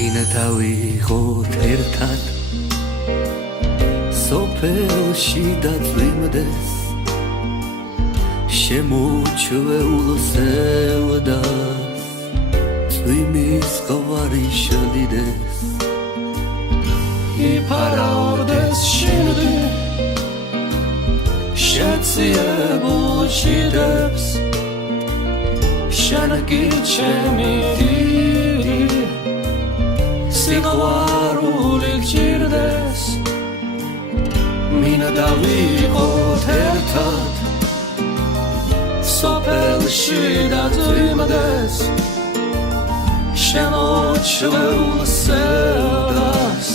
მინდა დავიღოთ ერთად სოფელში დაწვიმდეს შემოჩვეულ სევდას წვიმის ღვარი შლიდეს იფარავდეს შინდი შეციებულ ჭირებს შენ კი ჩემი დიდი სიყვარული გჭირდეს მინდა დავიღოთ ერთად სოფელში დაწვიმდეს შემოჩვეულ სევდას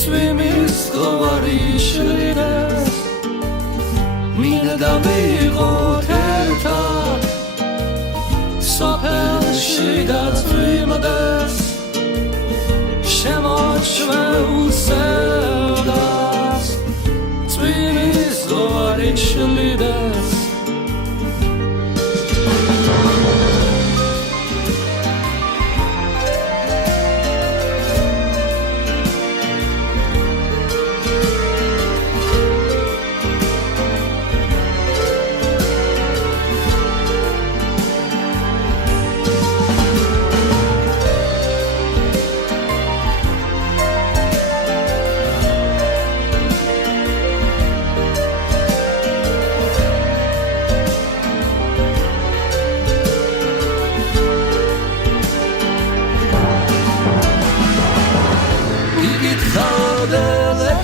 წვიმის ღვარი შლიდეს მინდა დავიღოთ ერთად სოფელში დაწვიმდეს შემოჩვეულ სევდას წვიმის ღვარი შლიდეს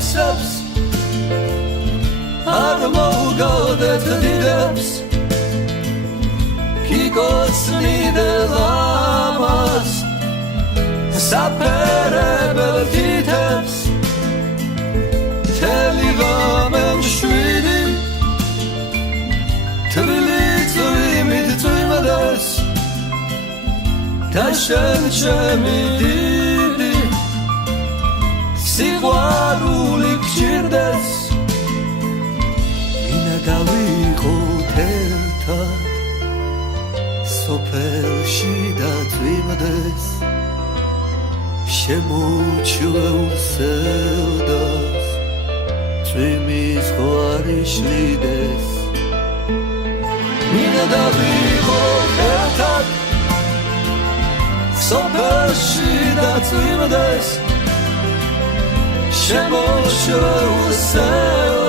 ლექსებს არ მოგოდეთ დიდებს კიკოსნიდელ ამას საფერებელ თითებს თელი ღამე მშვიდი თბილი წვიმით წვიმდეს და შენ ჩემი დიდი სიყვარული გჭირდეს მინდა დავიღოთ ერთად სოფელში დაწვიმდეს შემოჩვეულ სევდას წვიმის ღვარი შლიდეს მინდა დავიღოთ ერთად სოფელში დაწვიმდეს შემოჩვეულ სევდას